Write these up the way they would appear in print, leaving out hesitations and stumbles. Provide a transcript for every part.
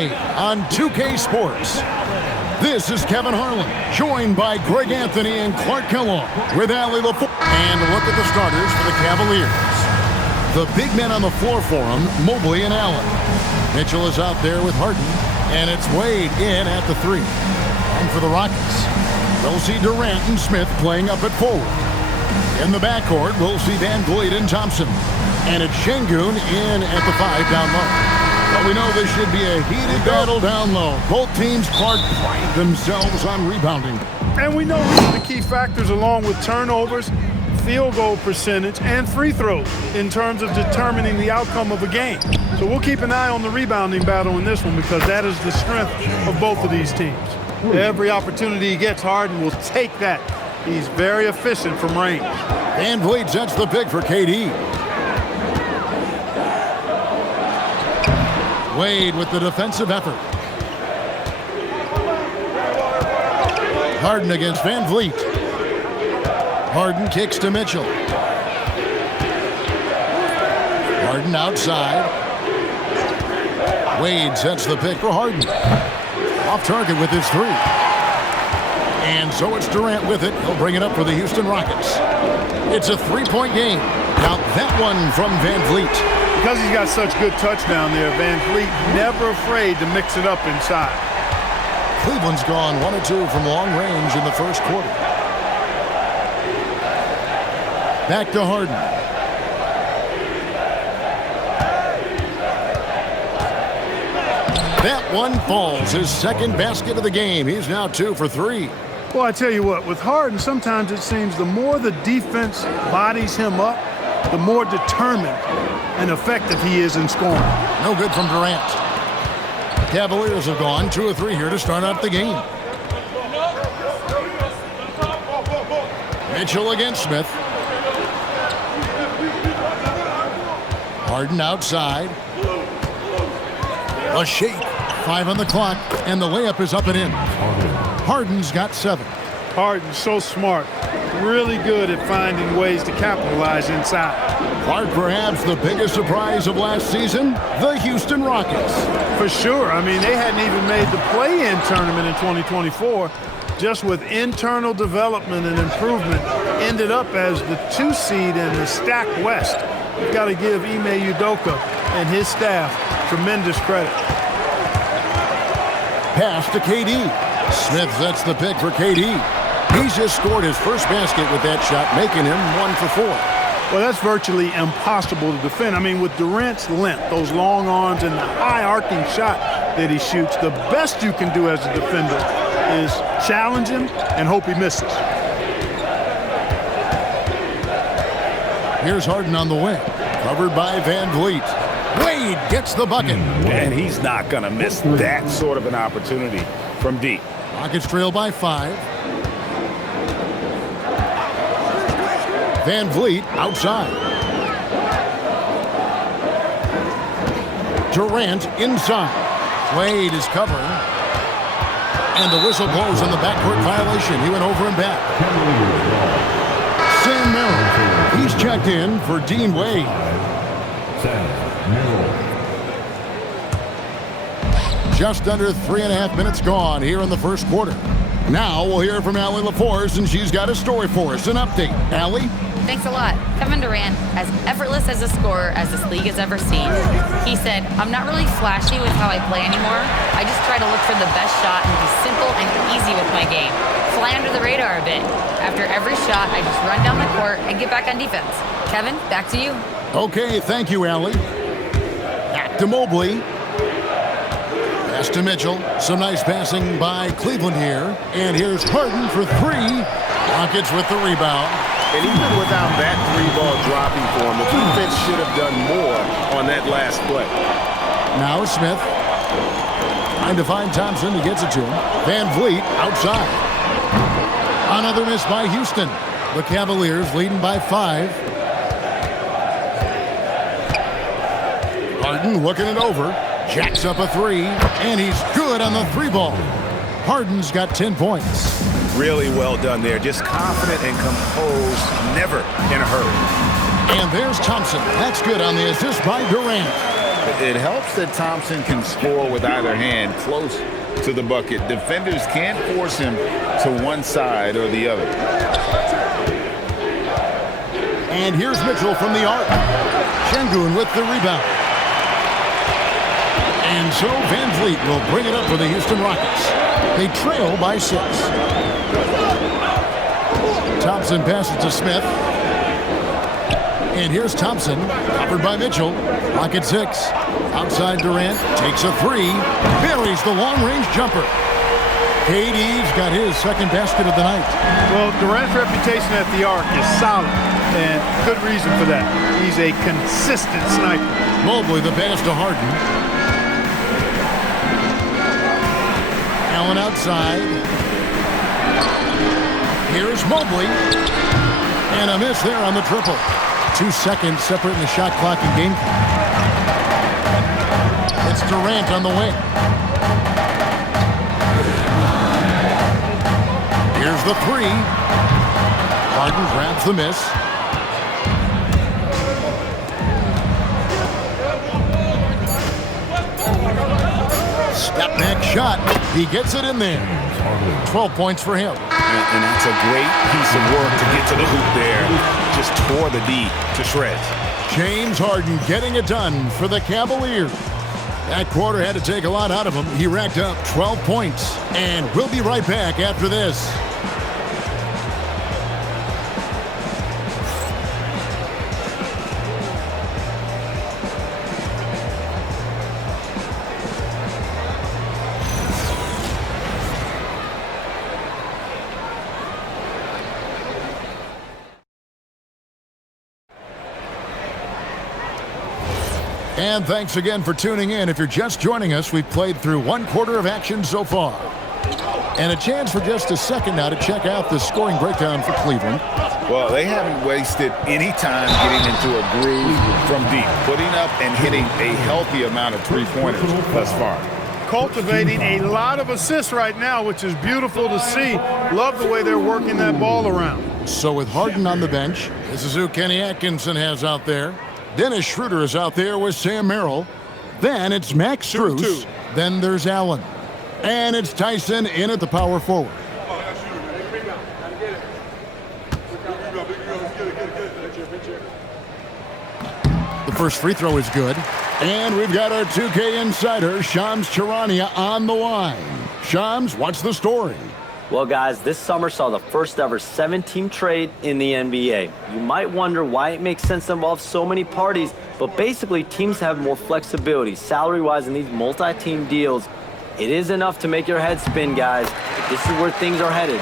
today on 2K Sports. This is Kevin Harlan, joined by Greg Anthony and Clark Kellogg with Allie LaForce. And a look at the starters for the Cavaliers. The big men on the floor for them, Mobley and Allen. Mitchell is out there with Harden, and it's Wade in at the 3. And for the Rockets, we'll see Durant and Smith playing up at forward. In the backcourt, we'll see Van Vliet and Thompson. And it's Şengün in at the 5 down low. But we know this should be a heated battle down low. Both teams, Clark, pride themselves on rebounding. And we know these are the key factors along with turnovers, field goal percentage, and free throws in terms of determining the outcome of a game. So we'll keep an eye on the rebounding battle in this one because that is the strength of both of these teams. Every opportunity he gets, Harden will take that. He's very efficient from range. Van Vliet sets the pick for KD. Wade with the defensive effort. Harden against Van Vliet. Harden kicks to Mitchell. Harden outside. Wade sets the pick for Harden. Off target with his 3. And so it's Durant with it. He'll bring it up for the Houston Rockets. It's a 3-point game. Now that one from Van Vliet. Because he's got such good touch down there, Van Vliet never afraid to mix it up inside. Cleveland's gone 1 of 2 from long range in the first quarter. Back to Harden. That one falls, his second basket of the game. He's now 2 for 3. Well, I tell you what, with Harden, sometimes it seems the more the defense bodies him up, the more determined and effective he is in scoring. No good from Durant. Cavaliers have gone 2 of 3 here to start out the game. Mitchell against Smith. Harden outside. A shake. 5 on the clock, and the layup is up and in. Harden's got 7. Harden's so smart. Really good at finding ways to capitalize inside. Clark, perhaps the biggest surprise of last season, the Houston Rockets. For sure. I mean, they hadn't even made the play-in tournament in 2024. Just with internal development and improvement, ended up as the 2 seed in the stacked West. You've got to give Ime Udoka and his staff tremendous credit. Pass to KD. Smith sets the pick for KD. He's just scored his first basket with that shot, making him 1 for 4. Well, that's virtually impossible to defend. I mean, with Durant's length, those long arms, and the high arcing shot that he shoots, the best you can do as a defender is challenge him and hope he misses. Here's Harden on the wing, covered by Van Vliet. Wade gets the bucket. And he's not going to miss that sort of an opportunity from deep. Rockets trail by 5. Van Vliet outside. Durant inside. Wade is covering. And the whistle blows on the backcourt violation. He went over and back. Sam Merrill. He's checked in for Dean Wade. Just under 3.5 minutes gone here in the first quarter. Now we'll hear from Allie LaForce, and she's got a story for us. An update. Allie? Thanks a lot. Kevin Durant, as effortless as a scorer as this league has ever seen. He said, "I'm not really flashy with how I play anymore. I just try to look for the best shot and be simple and easy with my game. Fly under the radar a bit. After every shot, I just run down the court and get back on defense." Kevin, back to you. Okay, thank you, Allie. Back to Mobley. Pass to Mitchell. Some nice passing by Cleveland here. And here's Harden for 3. Rockets with the rebound. And even without that 3-ball dropping for him, the defense should have done more on that last play. Now Smith. Trying to find Thompson. He gets it to him. Van Vliet outside. Another miss by Houston. The Cavaliers leading by 5. Harden looking it over. Jacks up a 3. And he's good on the 3-ball. Harden's got 10 points. Really well done there. Just confident and composed, never in a hurry. And there's Thompson. That's good on the assist by Durant. It helps that Thompson can score with either hand close to the bucket. Defenders can't force him to one side or the other. And here's Mitchell from the arc. Şengün with the rebound. And so Van Vliet will bring it up for the Houston Rockets. They trail by 6. Thompson passes to Smith. And here's Thompson, covered by Mitchell. Lock at 6. Outside Durant, takes a 3. Buries the long-range jumper. KD's got his second basket of the night. Well, Durant's reputation at the arc is solid, and good reason for that. He's a consistent sniper. Mobley the pass to Harden. Allen outside. Here's Mobley. And a miss there on the triple. 2 seconds separating the shot clock and game clock. It's Durant on the wing. Here's the 3. Harden grabs the miss. Step back shot. He gets it in there. 12 points for him. And that's a great piece of work to get to the hoop there. Just tore the D to shreds. James Harden getting it done for the Cavaliers. That quarter had to take a lot out of him. He racked up 12 points. And we'll be right back after this. And thanks again for tuning in. If you're just joining us, we've played through 1 quarter of action so far. And a chance for just a second now to check out the scoring breakdown for Cleveland. Well, they haven't wasted any time getting into a groove from deep, putting up and hitting a healthy amount of three-pointers thus far. Cultivating a lot of assists right now, which is beautiful to see. Love the way they're working that ball around. So with Harden on the bench, this is who Kenny Atkinson has out there. Dennis Schroeder is out there with Sam Merrill. Then it's Max Strus. Then there's Allen. And it's Tyson in at the power forward. The first free throw is good. And we've got our 2K insider, Shams Charania, on the line. Shams, what's the story? Well, guys, this summer saw the first ever 7-team trade in the NBA. You might wonder why it makes sense to involve so many parties, but basically teams have more flexibility salary-wise in these multi-team deals. It is enough to make your head spin, guys. This is where things are headed.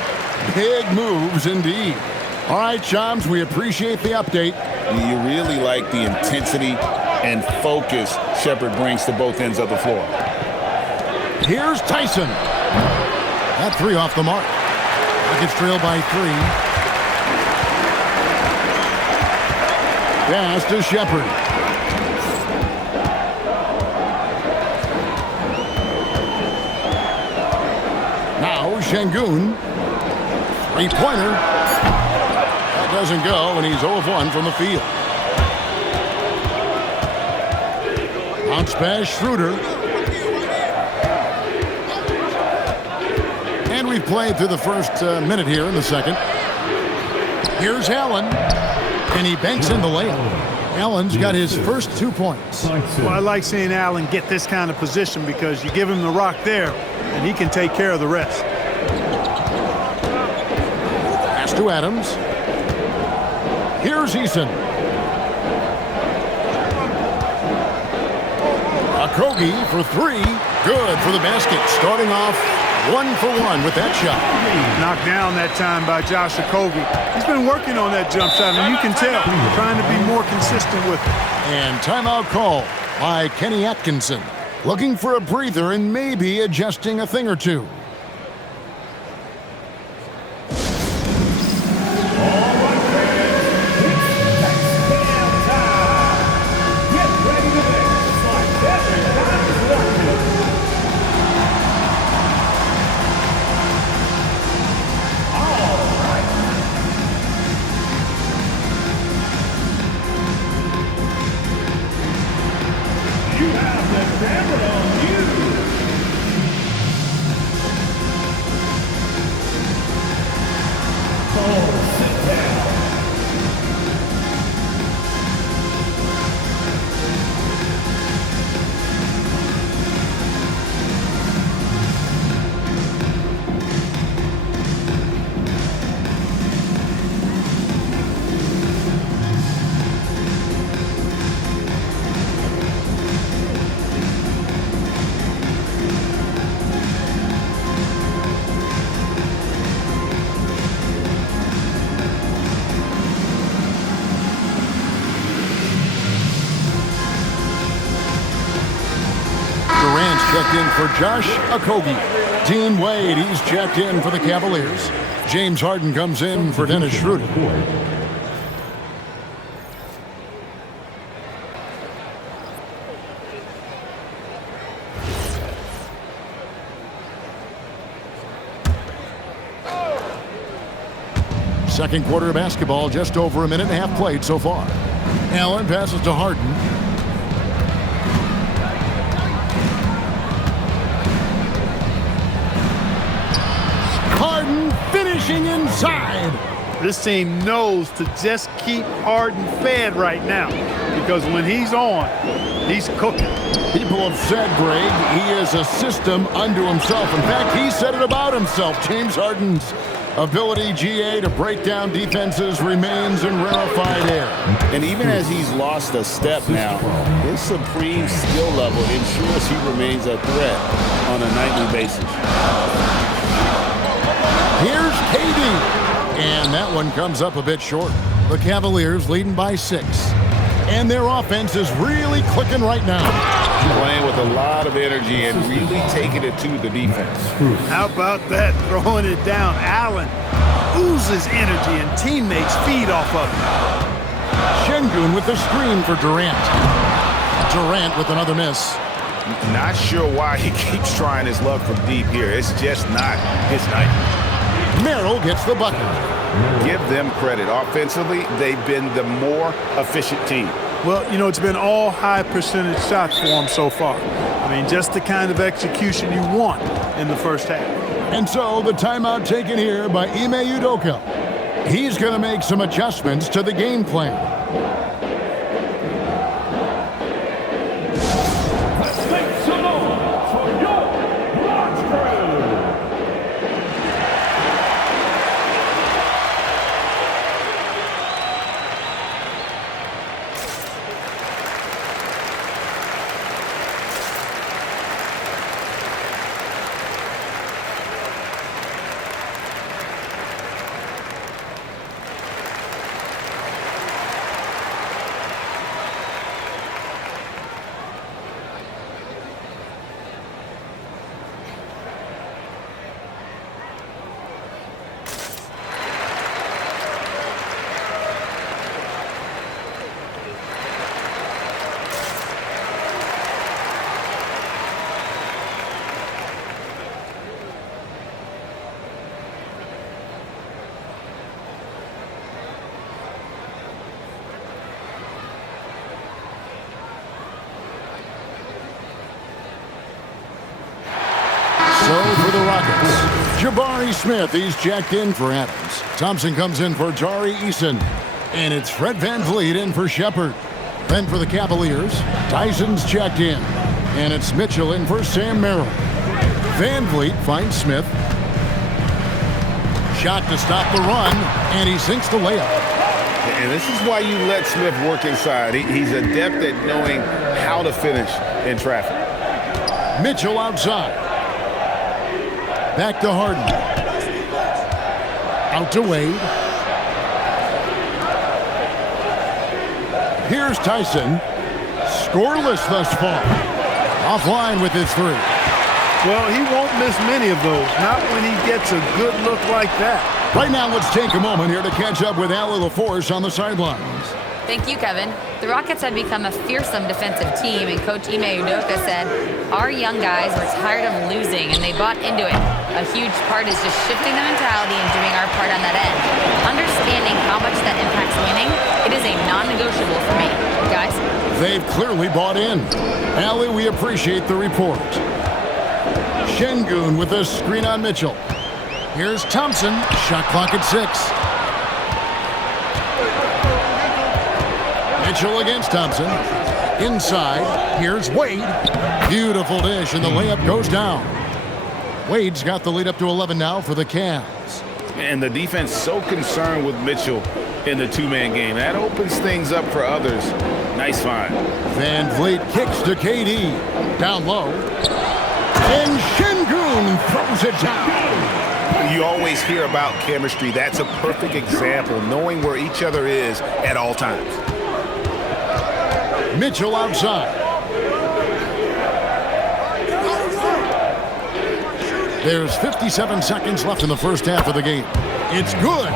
Big moves indeed. All right, Shams, we appreciate the update. You really like the intensity and focus Shepherd brings to both ends of the floor. Here's Tyson. That 3 off the mark. Rockets trail by 3. Pass to Shepherd. Now Şengün. 3-pointer. That doesn't go, and he's 0 of 1 from the field. Bounce pass, Schroeder. And we've played through the first minute here in the second. Here's Allen. And he banks in the layup. Allen's got his first 2 points. Well, I like seeing Allen get this kind of position because you give him the rock there, and he can take care of the rest. Pass to Adams. Here's Eason. Okogie for 3. Good for the basket. Starting off 1 for 1 with that shot. Knocked down that time by Josh Okogie. He's been working on that jump shot, and you can tell trying to be more consistent with it. And timeout call by Kenny Atkinson. Looking for a breather and maybe adjusting a thing or two. checked in for Josh Okogie. Dean Wade, he's checked in for the Cavaliers. James Harden comes in for Dennis Schroeder. Second quarter of basketball, just over a minute and a half played so far. Allen passes to Harden. Harden finishing inside. This team knows to just keep Harden fed right now because when he's on, he's cooking. People have said, Greg, he is a system unto himself. In fact, he said it about himself. James Harden's ability, GA, to break down defenses remains in rarefied air. And even as he's lost a step now, his supreme skill level ensures he remains a threat on a nightly basis. Here's KD. And that one comes up a bit short. The Cavaliers leading by 6. And their offense is really clicking right now. Playing with a lot of energy and really taking it to the defense. How about that? Throwing it down. Allen oozes energy and teammates feed off of him. Şengün with the screen for Durant. Durant with another miss. Not sure why he keeps trying his luck from deep here. It's just not his night. Merrill gets the bucket. Give them credit. Offensively, they've been the more efficient team. Well, you know, it's been all high percentage shots for them so far. I mean, just the kind of execution you want in the first half. And so the timeout taken here by Ime Udoka. He's going to make some adjustments to the game plan. So for the Rockets, Jabari Smith, he's checked in for Adams. Thompson comes in for Tari Eason. And it's Fred VanVleet in for Shepard. Then for the Cavaliers, Tyson's checked in. And it's Mitchell in for Sam Merrill. VanVleet finds Smith. Shot to stop the run, and he sinks the layup. And this is why you let Smith work inside. He's adept at knowing how to finish in traffic. Mitchell outside. Back to Harden. Out to Wade. Here's Tyson. Scoreless thus far. Offline with his three. Well, he won't miss many of those. Not when he gets a good look like that. Right now, let's take a moment here to catch up with Allie LaForce on the sidelines. Thank you, Kevin. The Rockets have become a fearsome defensive team, and Coach Ime Udoka said, our young guys were tired of losing, and they bought into it. A huge part is just shifting the mentality and doing our part on that end. Understanding how much that impacts winning, it is a non-negotiable for me. Guys? They've clearly bought in. Allie, we appreciate the report. Şengün with a screen on Mitchell. Here's Thompson. Shot clock at 6. Mitchell against Thompson. Inside, here's Wade. Beautiful dish, and the layup goes down. Wade's got the lead up to 11 now for the Cavs. And the defense so concerned with Mitchell in the two-man game. That opens things up for others. Nice find. VanVleet kicks to KD. Down low. And Şengün throws it down. You always hear about chemistry. That's a perfect example, knowing where each other is at all times. Mitchell outside. There's 57 seconds left in the first half of the game. It's good.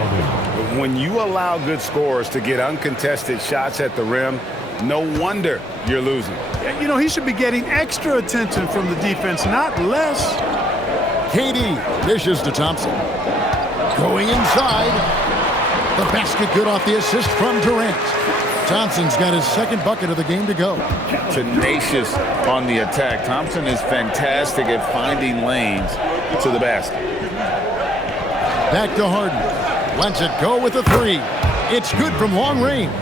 When you allow good scorers to get uncontested shots at the rim, no wonder you're losing. You know, he should be getting extra attention from the defense, not less. KD dishes to Thompson. Going inside. The basket good off the assist from Durant. Thompson's got his second bucket of the game to go. Tenacious on the attack. Thompson is fantastic at finding lanes to the basket. Back to Harden. Lets it go with a three. It's good from long range.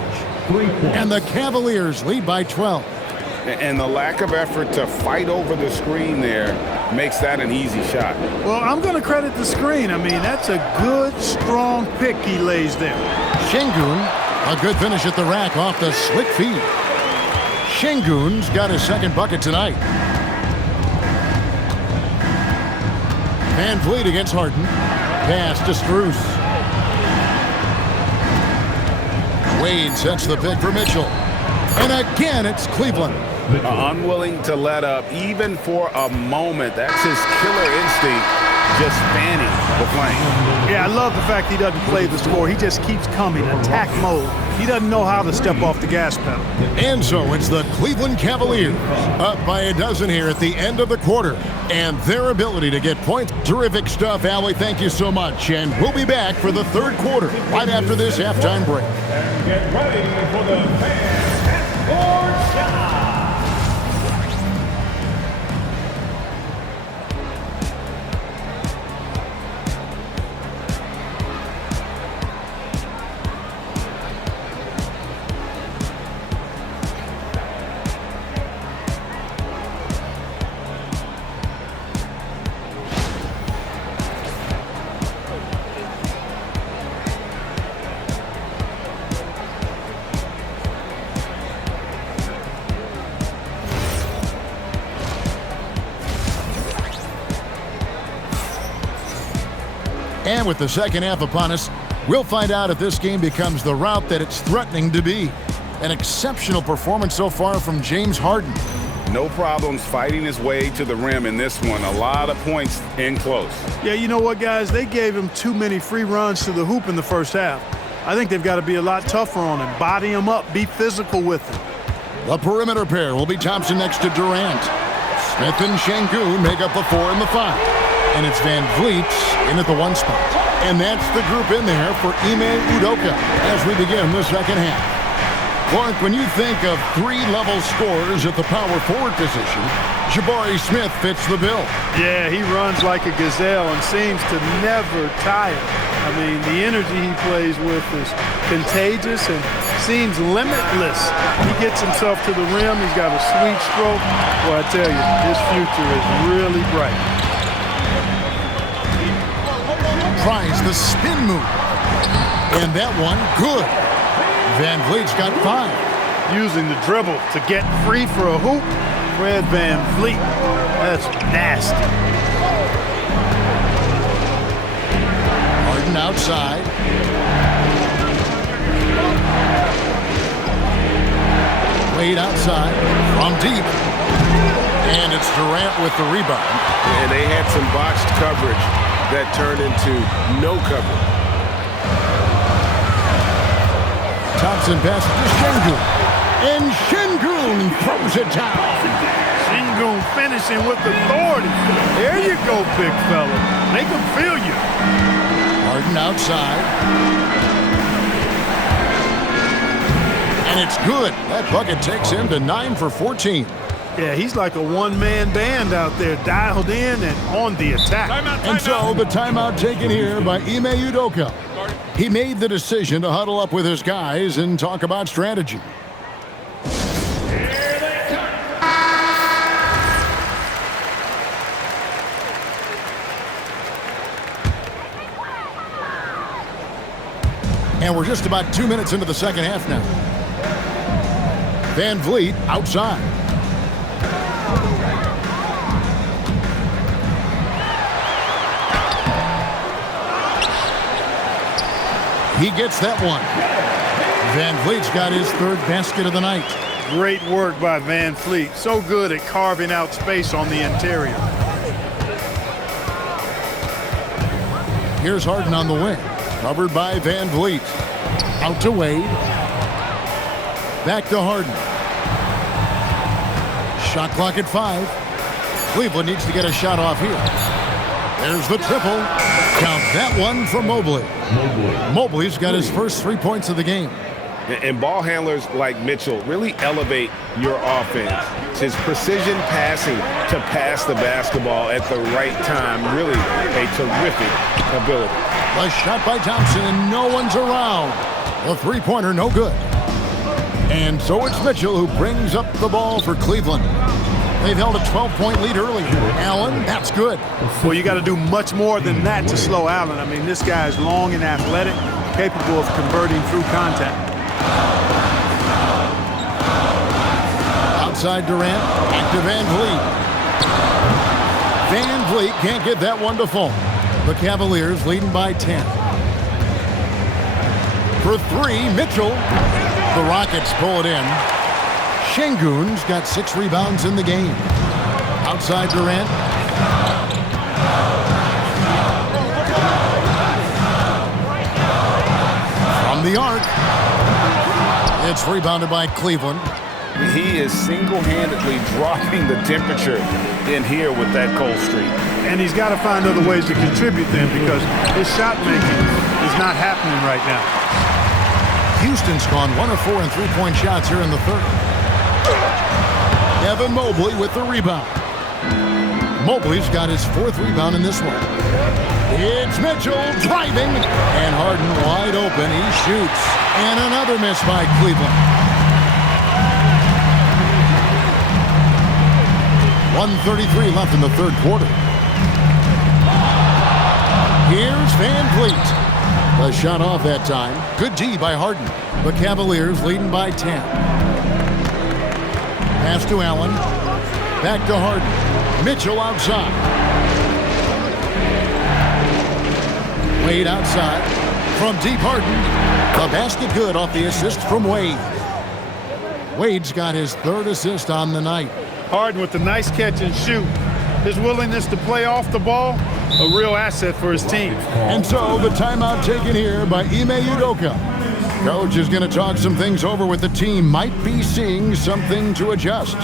And the Cavaliers lead by 12. And the lack of effort to fight over the screen there makes that an easy shot. Well, I'm going to credit the screen. I mean, that's a good, strong pick he lays there. Şengün, a good finish at the rack off the slick feed. Şengün's got his second bucket tonight. Van Vliet against Harden. Pass to Strus. Wade sets the pick for Mitchell. And again, it's Cleveland. Unwilling to let up even for a moment. That's his killer instinct, just fanning the flame. Yeah, I love the fact he doesn't play the score. He just keeps coming, attack mode. He doesn't know how to step off the gas pedal. And so it's the Cleveland Cavaliers up by a dozen here at the end of the quarter. And their ability to get points. Terrific stuff, Allie. Thank you so much. And we'll be back for the third quarter right after this halftime break. And get ready for the Fans at Sports Shot. And with the second half upon us, we'll find out if this game becomes the route that it's threatening to be. An exceptional performance so far from James Harden. No problems fighting his way to the rim in this one. A lot of points in close. Yeah, you know what, guys? They gave him too many free runs to the hoop in the first half. I think they've got to be a lot tougher on him. Body him up. Be physical with him. The perimeter pair will be Thompson next to Durant. Smith and Şengün make up the 4 and the 5. And it's Van Vliet in at the 1 spot. And that's the group in there for Ime Udoka as we begin the second half. Clark, when you think of 3-level scorers at the power forward position, Jabari Smith fits the bill. Yeah, he runs like a gazelle and seems to never tire. I mean, the energy he plays with is contagious and seems limitless. He gets himself to the rim. He's got a sweet stroke. Well, I tell you, his future is really bright. Tries the spin move. And that one, good. Van Vliet's got 5. Using the dribble to get free for a hoop. Fred Van Vliet. That's nasty. Harden outside. Wade outside from deep. And it's Durant with the rebound. And they had some botched coverage that turned into no coverage. Thompson passes to Şengün. And Şengün throws it down. Şengün finishing with authority. There you go, big fella. Make him feel you. Harden outside. And it's good. That bucket takes him to 9 for 14. Yeah, he's like a one-man band out there, dialed in and on the attack. And so the timeout taken here by Ime Udoka. He made the decision to huddle up with his guys and talk about strategy. And we're just about 2 minutes into the second half now. Van Vliet outside. He gets that one. Van Vliet's got his 3rd basket of the night. Great work by Van Vliet. So good at carving out space on the interior. Here's Harden on the wing. Covered by Van Vliet. Out to Wade. Back to Harden. Shot clock at 5. Cleveland needs to get a shot off here. There's the triple. Count that one for Mobley. Mobley's got his first 3 points of the game. And ball handlers like Mitchell really elevate your offense. His precision passing to pass the basketball at the right time, really a terrific ability. A shot by Thompson, and no one's around. The three-pointer, no good. And so it's Mitchell who brings up the ball for Cleveland. They've held a 12-point lead early. Allen, that's good. Well, you got to do much more than that to slow Allen. I mean, this guy is long and athletic, capable of converting through contact. Outside Durant, back to Van Vliet. Van Vliet can't get that one to fall. The Cavaliers leading by 10. For 3, Mitchell. The Rockets pull it in. Şengün's got 6 rebounds in the game. Outside Durant. From the arc. It's rebounded by Cleveland. He is single-handedly dropping the temperature in here with that cold streak. And he's got to find other ways to contribute then, because his shot making is not happening right now. Houston's gone 1 of 4 in three-point shots here in the third. Evan Mobley with the rebound. Mobley's got his 4th rebound in this one. It's Mitchell driving, and Harden wide open. He shoots, and another miss by Cleveland. 1:33 left in the third quarter. Here's Van Vliet. A shot off that time. Good D by Harden. The Cavaliers leading by 10. Pass to Allen. Back to Harden. Mitchell outside. Wade outside. From deep, Harden. The basket good off the assist from Wade. Wade's got his 3rd assist on the night. Harden with the nice catch and shoot. His willingness to play off the ball, a real asset for his team. And so the timeout taken here by Ime Udoka. Coach is going to talk some things over with the team. Might be seeing something to adjust.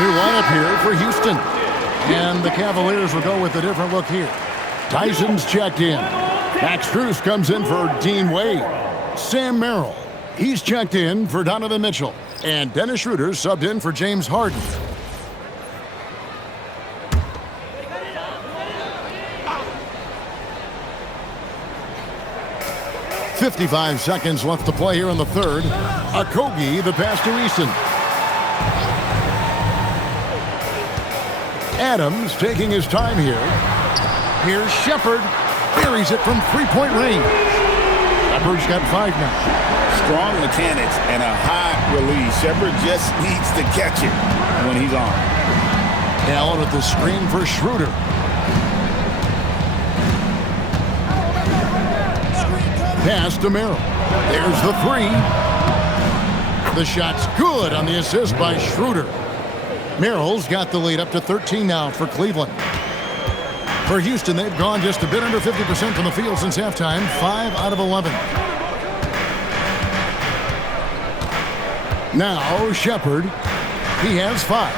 New lineup here for Houston. And the Cavaliers will go with a different look here. Tyson's checked in. Max Strus comes in for Dean Wade. Sam Merrill, he's checked in for Donovan Mitchell. And Dennis Schroeder subbed in for James Harden. .55 seconds left to play here in the third. Okogie, the pass to Eason. Adams taking his time here. Here's Shepherd. Buries it from three-point range. Shepherd's got 5 now. Strong mechanics and a high release. Shepherd just needs to catch it when he's on. Allen with the screen for Schroeder. Pass to Merrill. There's the 3. The shot's good on the assist by Schroeder. Merrill's got the lead up to 13 now for Cleveland. For Houston, they've gone just a bit under 50% from the field since halftime, 5 out of 11. Now Shepard. He has 5.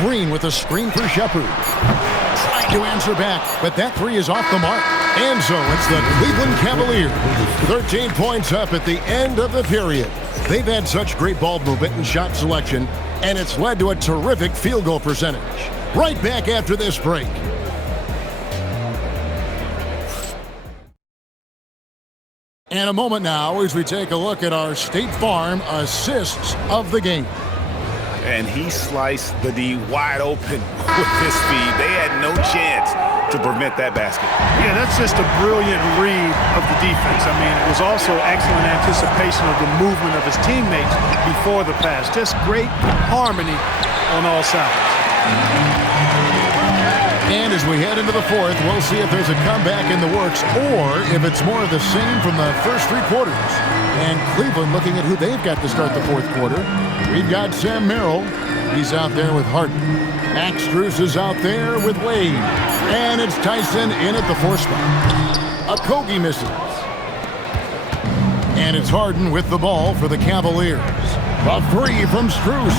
Green with a screen for Shepard. Trying to answer back, but that 3 is off the mark. And so it's the Cleveland Cavaliers. 13 points up at the end of the period. They've had such great ball movement and shot selection, and it's led to a terrific field goal percentage. Right back after this break. And a moment now as we take a look at our State Farm assists of the game. And he sliced the D wide open with his speed. They had no chance to prevent that basket. Yeah, that's just a brilliant read of the defense. I mean, it was also excellent anticipation of the movement of his teammates before the pass. Just great harmony on all sides. And as we head into the 4th, we'll see if there's a comeback in the works or if it's more of the same from the first 3 quarters. And Cleveland looking at who they've got to start the 4th quarter. We've got Sam Merrill. He's out there with Harden. Max Strus is out there with Wade. And it's Tyson in at the 4 spot. Okogie misses. And it's Harden with the ball for the Cavaliers. A 3 from Strus.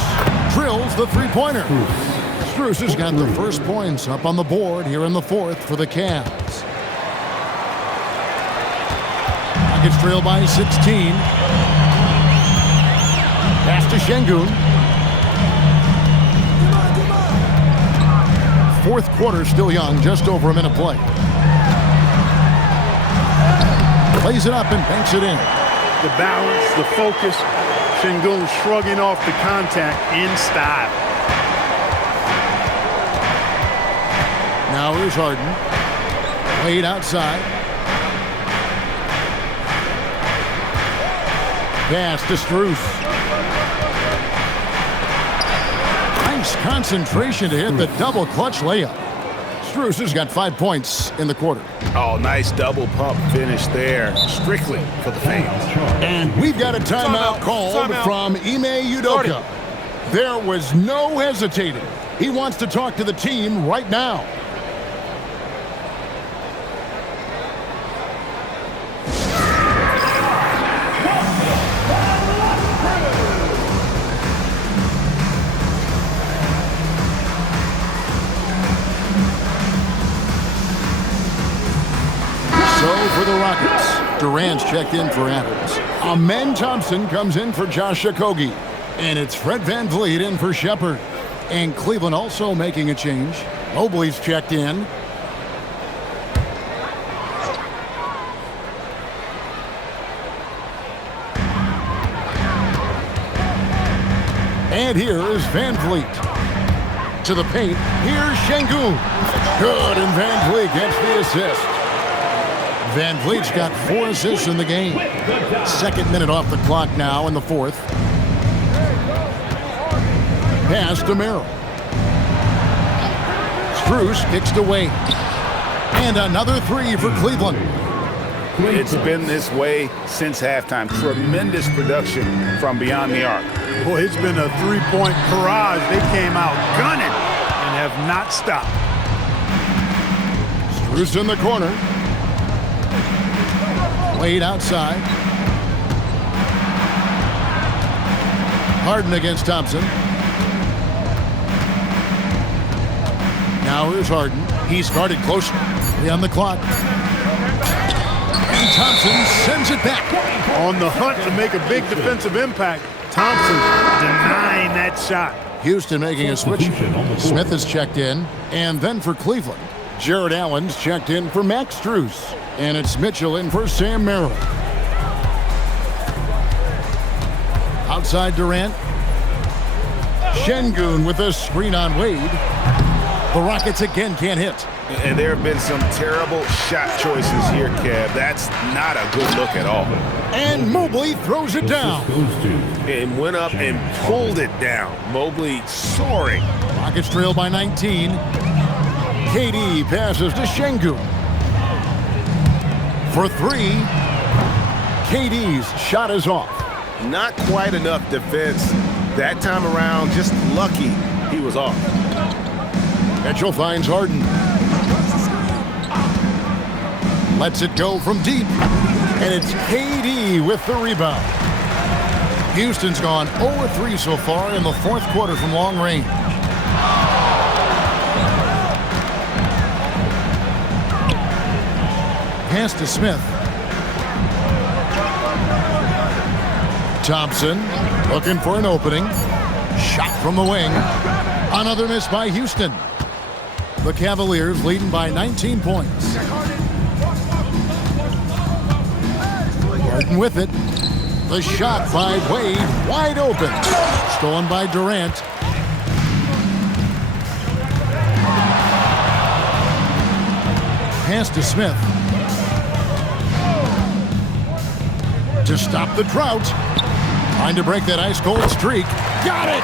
Drills the 3-pointer. Strus has got the first points up on the board here in the 4th for the Cavs. Rockets trail by 16. Pass to Şengün. 4th quarter still young, just over a minute play. Plays it up and banks it in. The balance, the focus. Şengün shrugging off the contact in style. Now here's Harden. Wade outside. Pass to Strus. Nice concentration to hit the double clutch layup. Strus has got 5 points in the quarter. Oh, nice double pump finish there. Strictly for the fans. And we've got a timeout called from Ime Udoka. There was no hesitating. He wants to talk to the team right now. For the Rockets, Durant's checked in for Adams. Amen Thompson comes in for Josh Okogie. And it's Fred VanVleet in for Shepard. And Cleveland also making a change. Mobley's checked in. And here is VanVleet. To the paint, here's Şengün. Good, and VanVleet gets the assist. VanVleet's got 4 assists in the game. 2nd minute off the clock now in the 4th. Pass to Merrill. Strus kicks to Wade. And another 3 for Cleveland. It's been this way since halftime. Tremendous production from beyond the arc. Boy, it's been a 3-point barrage. They came out gunning and have not stopped. Strus in the corner. Wade outside. Harden against Thompson. Now here's Harden. He's guarded close. 3 on the clock. And Thompson sends it back. On the hunt to make a big defensive impact. Thompson denying that shot. Houston making a switch. Smith is checked in. And then for Cleveland, Jared Allen's checked in for Max Strus. And it's Mitchell in for Sam Merrill. Outside Durant. Şengün with a screen on Wade. The Rockets again can't hit. And there have been some terrible shot choices here, Kev. That's not a good look at all. And Mobley throws it down. And went up and pulled it down. Mobley soaring. Rockets trail by 19. KD passes to Şengün. For 3, KD's shot is off. Not quite enough defense that time around. Just lucky he was off. Mitchell finds Harden. Lets it go from deep. And it's KD with the rebound. Houston's gone 0-3 so far in the fourth quarter from long range. Pass to Smith. Thompson looking for an opening. Shot from the wing. Another miss by Houston. The Cavaliers leading by 19 points. Harden with it. The shot by Wade, wide open. Stolen by Durant. Pass to Smith. To stop the drought. Trying to break that ice-cold streak. Got it!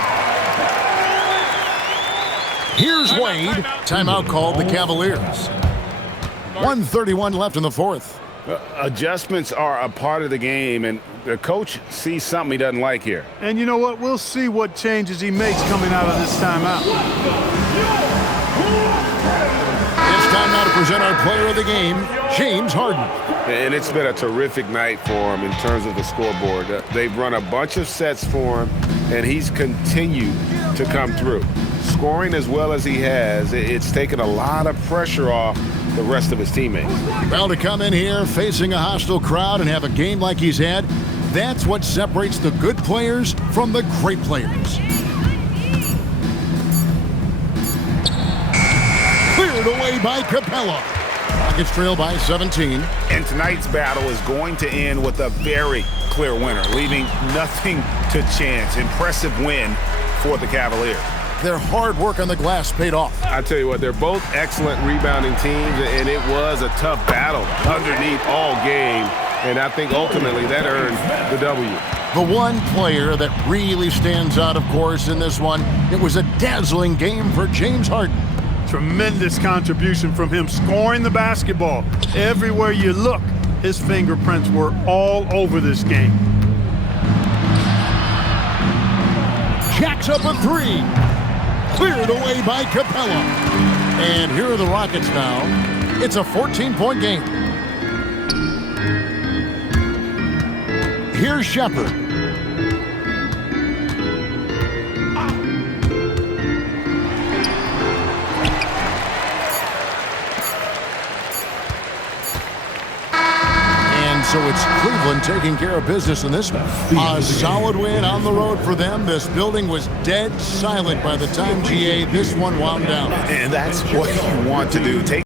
Here's Wade. Timeout called the Cavaliers. 1:31 left in the fourth. Adjustments are a part of the game, and the coach sees something he doesn't like here. And you know what? We'll see what changes he makes coming out of this timeout. It's time now to present our player of the game, James Harden. And it's been a terrific night for him in terms of the scoreboard. They've run a bunch of sets for him, and he's continued to come through. Scoring as well as he has, it's taken a lot of pressure off the rest of his teammates. Well, to come in here facing a hostile crowd and have a game like he's had, that's what separates the good players from the great players. Cleared away by Capella. Rockets trail by 17. And tonight's battle is going to end with a very clear winner, leaving nothing to chance. Impressive win for the Cavaliers. Their hard work on the glass paid off. I tell you what, they're both excellent rebounding teams, and it was a tough battle underneath all game. And I think ultimately that earned the W. The one player that really stands out, of course, in this one, it was a dazzling game for James Harden. Tremendous contribution from him, scoring the basketball. Everywhere you look, his fingerprints were all over this game. Jacks up a three. Cleared away by Capella. And here are the Rockets now. It's a 14-point game. Here's Shepard. So it's Cleveland taking care of business in this one. A solid win on the road for them. This building was dead silent by the time, GA, this one wound down. And that's what you want to do. Take